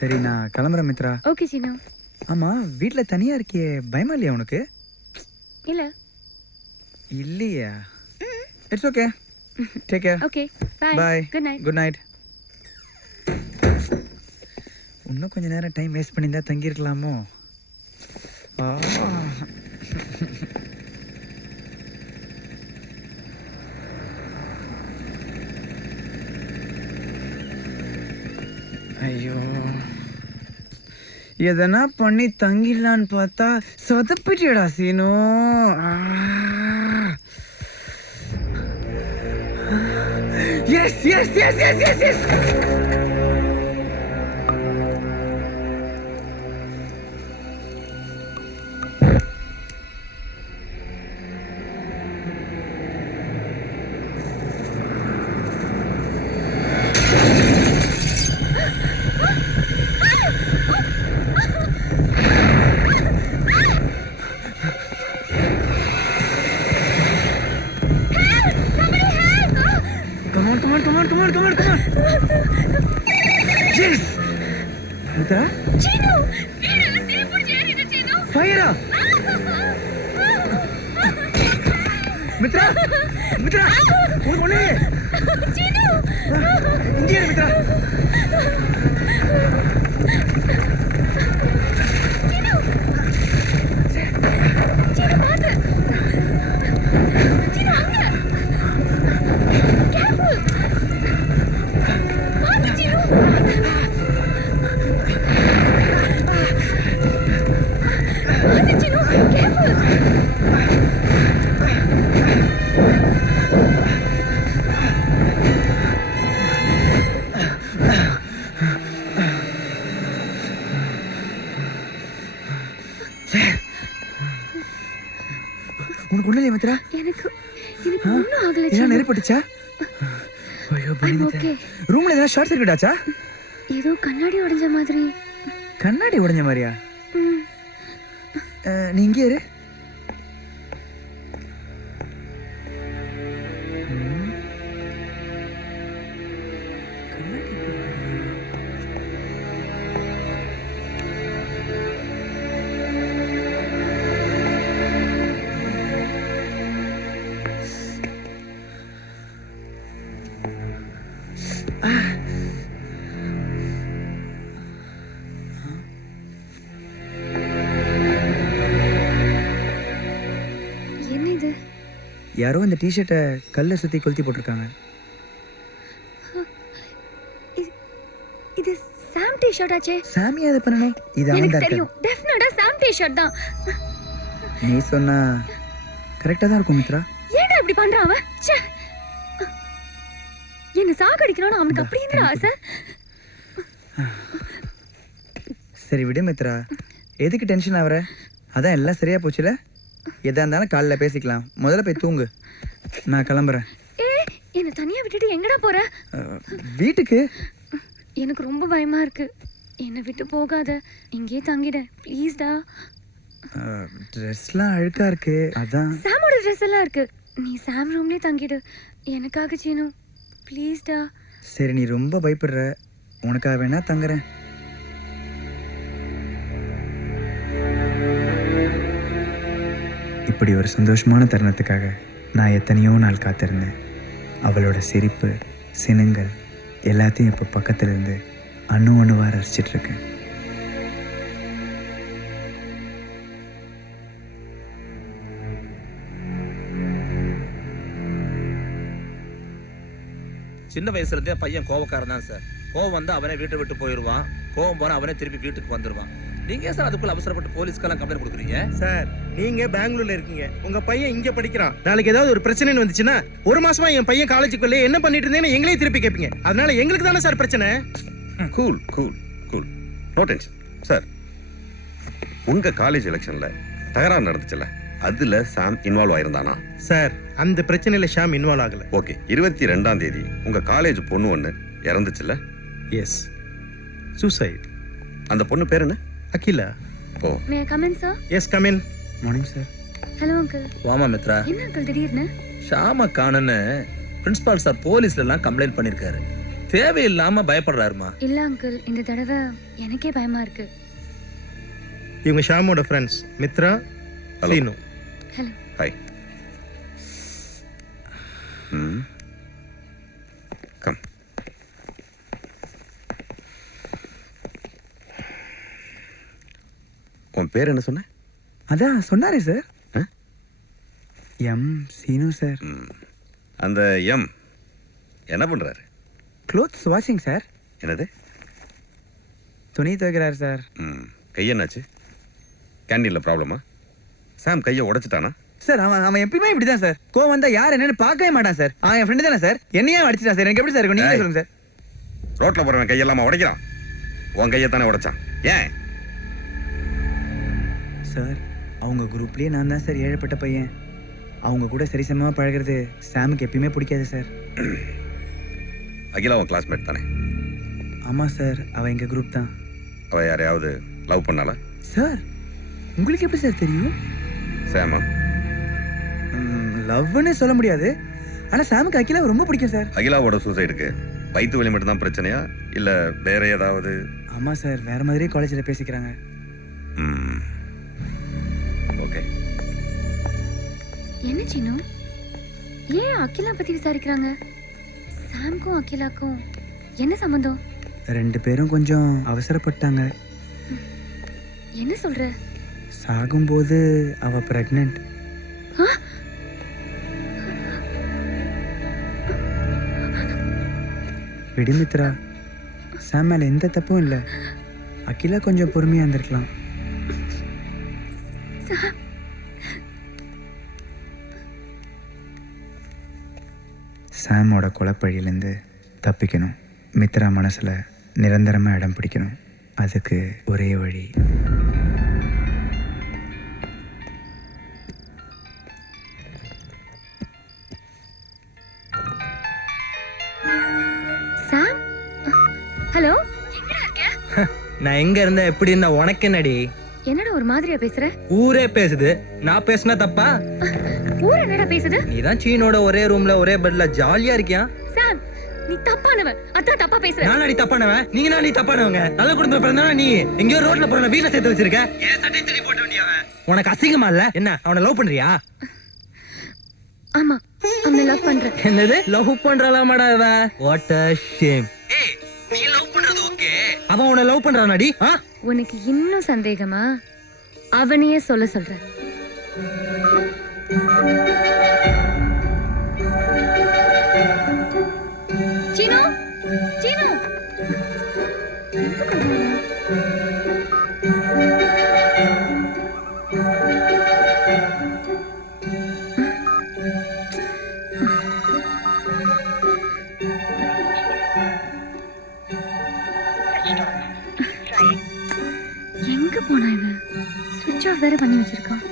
சரி நான் கிளம்புறேன் மித்ரா. ஓகே சீனு. ஆமா வீட்ல தனியா இருக்கியே, பயமா இல்லையா உனக்கு? இல்ல. இல்லையா? It's okay. Take care. Okay bye. Bye. Good night. Good night. இன்னும் கொஞ்ச நேரம் டைம் வேஸ்ட் பண்ணியிருந்தா தங்கியிருக்கலாமோ? ஐயோ, எதனா பண்ணி தங்கிடலான்னு பார்த்தா சொதப்பிட்டியடா Seenu. Yes yes yes yes yes yes. Come on. Yes. Mitra? Seenu, வீரல தீப்புடிச்சு ஏறிடு சீனு. Fire! Mitra! உனக்கு ஒண்ணே. சீனு. இங்கே இரு மித்ரா. சீனு பாத்து. சீனு அங்க. கேர்ஃபுல். பாத்து சீனு. பாத்து சீனு, கேர்ஃபுல். உனக்கு ஒண்ணு இல்லையா மித்ரா? எனக்கு ஒண்ணும் ஆகல என்ன சீனு. நெருப்பட்டுச்சா? ஐயோ I'm பயந்துட்டேன். okay. ரூம்ல ஏதாவது ஷார்ட் சர்க்யூட் ஆச்சா? ஏதோ கண்ணாடி உடைஞ்ச மாதிரி. கண்ணாடி உடைஞ்ச மாதிரியா? ம். நீ இங்கே இரு. என்ன இது? யாரோ இந்த டிஷர்ட்டை கல்லை சுற்றி கொளுத்தி போட்டிருக்காங்க. இது சாம் டி-ஷர்ட் ஆச்சே. சாமி அதை பண்ணணும். இது அவன் எனக்கு தான் தெரியும். டெஃபினட்டா சாம் டி-ஷர்ட் தான். நீ சொன்னா கரெக்டாக தான் இருக்கும் மித்ரா. ஏன்டா இப்படி பண்றான் அவன்? ச்சே. என்ன சாகடிக்கணும்னு அவனுக்கு அப்படி என்ன ஆசை? சரி விடு மித்ரா, எதுக்கு டென்ஷன் ஆகுற? அதான் எல்லாம் சரியா போச்சுல. எதா இருந்தாலும் காலைல பேசிக்கலாம். முதல்ல போய் தூங்கு. நான் கிளம்புறேன். என்ன தனியா விட்டுட்டு எங்கடா போற? வீட்டுக்கு. எனக்கு ரொம்ப பயமா இருக்கு. என்னை விட்டு போகாத. இங்கேயே தங்கிட ப்ளீஸ்டா. ட்ரெஸ்லாம் அழுக்கா இருக்கு, அதான். சாமோட ட்ரெஸ் எல்லாம் இருக்கு. நீ சாம் ரூம்லயே தங்கிடு எனக்காக சீனு, ப்ளீஸ்டா. சரி நீ ரொம்ப பயப்படுற, உனக்காக வேணா தங்குறேன். இப்படி ஒரு சந்தோஷமான தருணத்துக்காக நான் எத்தனையோ நாள் காத்திருந்தேன். அவளோட சிரிப்பு, சினுங்கள் எல்லாத்தையும் இப்போ பக்கத்துல இருந்து அணுவாக ரசிச்சிட்டு இருக்கேன். சின்ன வயசுல இருந்தே பையன் கோவக்காரன் தான் சார். கோவம் வந்து அவனே வீட்டை விட்டு போயிடுவான், கோவம் போனா அவனே திருப்பி வீட்டுக்கு வந்துடுவான். நீங்க சார் அதுக்குள்ள அவசரப்பட்டு போலீஸ்க்கெல்லாம் கம்ப்ளைண்ட் கொடுக்குறீங்க? சார் நீங்க பெங்களூர்ல இருக்கீங்க, உங்க பையன் இங்க படிக்கிறான். நாளைக்கு ஏதாவது ஒரு பிரச்சனைன்னு வந்துச்சுன்னா 1 மாசமா என் பையன் காலேஜுக்குள்ள என்ன பண்ணிட்டு இருந்தேன்னு எங்களே திருப்பி கேட்பீங்க. அதனால எங்களுக்கு தானே சார் பிரச்சனை. Cool cool cool, no tension sir. உங்க காலேஜ் எலெக்ஷன்ல தகராறு நடந்துச்சுல, அதுல சாம் இன்வால்வ் ஆயிருந்தானா? சார் அந்த பிரச்சனையில ஷாம் இன்வால்வ் ஆகல. ஓகே, 22ஆம் தேதி உங்க காலேஜ் பொண்ணு ஒண்ணு இறந்துச்சுல? S, suicide. அந்த பொண்ணு பேர் என்ன? Akila. Oh, may I come in sir? Yes come in. Morning sir. Hello uncle. வாமா மித்ரா. என்ன அங்கிள் திடீர்னு? ஷாம காணன்னு பிரின்சிபால் சார் போலீஸ்ல எல்லாம் கம்ப்ளைண்ட் பண்ணிருக்காரு. தேவையில்லாம பயப்படுறாருமா. இல்ல அங்கிள், இந்த தடவை எனக்கே பயமா இருக்கு. இவங்க ஷாமோட friends Mitra, Hello. Seenu. Hello. Hi. Come. உன் பேர் என்ன சொன்ன? அதான் சொன்னாரே சார். ஆ? M Seenu sir. அந்த எம் என்ன பண்றாரு? Clothes washing sir. என்னது? துணி துவைக்கிறார் சார். கை என்னாச்சு? கேண்டீன்ல ப்ராப்ளமா? சாம் கையை உடைச்சிட்டானா? சார் அவன் எப்பயுமே இப்படி தான் சார். கோவம் வந்தா யார் என்னன்னு பார்க்கவே மாட்டான் சார். அவன் என் ஃப்ரெண்டு தானே சார். என்னையே அடிச்சிட்டான் சார். எனக்கு எப்படி சார் இருக்கும்? நீங்களே ஏய். சொல்லுங்க சார். ரோட்ல போறவன் கையெல்லாமா உடைக்கிறான்? உன் கையை தானே உடைச்சான். ஏன்? சார் அவங்க குரூப்லேயே நான் தான் சார் ஏழப்பட்ட பையன். அவங்க கூட சரிசமமாக பழகிறது சாமுக்கு எப்பயுமே பிடிக்காது சார். அகிலா உன் கிளாஸ்மேட் தானே? ஆமாம் சார், அவள் எங்கள் குரூப் தான். அவ யாரையாவது லவ் பண்ணாளா? சார் உங்களுக்கு எப்படி சார் தெரியும்? சாமா? லவ்னு சொல்ல முடியாது, ஆனால் சாமுக்கு அகிலாவை ரொம்ப பிடிக்கும் சார். அகிலாவோட சூசைடுக்கு வயிற்று வலி மட்டும் தான் பிரச்சனையா இல்ல வேற ஏதாவது? ஆமாம் சார், வேறு மாதிரியே காலேஜில் பேசிக்கிறாங்க. ஓகே. என்ன சீனு, ஏன் அகிலா பத்தி விசாரிக்கிறாங்க? சாம்க்கும் அகிலாக்கும் என்ன சம்பந்தம்? ரெண்டு பேரும் கொஞ்சம் அவசரப்பட்டாங்க. என்ன சொல்ற? சாகும்போது அவள் ப்ரெக்னென்ட். விடுமித்ரா, சாம் மேலே எந்த தப்பும் இல்லை. அகிலா கொஞ்சம் பொறுமையாக இருந்திருக்கலாம். சாமோட கொலைப்பழியிலேருந்து தப்பிக்கணும். மித்ரா மனசில் நிரந்தரமாக இடம் பிடிக்கணும். அதுக்கு ஒரே வழி சாம், ஹலோ, எங்கடா இருக்க? நான் எங்க இருந்தேன் எப்படி இருந்தா உனக்கு என்னடி? என்னடா ஒரு மாதிரியா பேசுற? ஊரே பேசுது, நான் பேசுனா தப்பா? ஊர் என்னடா பேசுது? நீதான் சீனோட ஒரே ரூம்ல ஒரே பெட்ல ஜாலியா இருக்கியா? சாம், நீ தப்பானவன், அதான் தப்பா பேசுற. நானடி தப்பானவன்? நீங்க நானடி தப்பானவங்க. நல்ல குடும்பம் பிறந்தவனா நீ? எங்கேயோ ரோட்ல போற வீட்டுல சேர்த்து வச்சிருக்க. ஏன் சட்டை திருடி போட்ட வேண்டியவன்? உனக்கு அசிங்கமா இல்ல? என்ன அவனை லவ் பண்றியா? ஆமா, அவனை லவ் பண்றேன். என்னது லவ் பண்றலாமாடா இவ? What a shame. ஏய், நீ லவ் பண்றது ஓகே, அவன் உன்னை லவ் பண்றானாடி? உனக்கு இன்னும் சந்தேகமா? அவனையே சொல்ல சொல்றேன். சீனு, சீனு, எங்க போனான்? எங்க போனா இவன்? ஸ்விட்ச் ஆஃப் வேற பண்ணி வச்சிருக்கான்.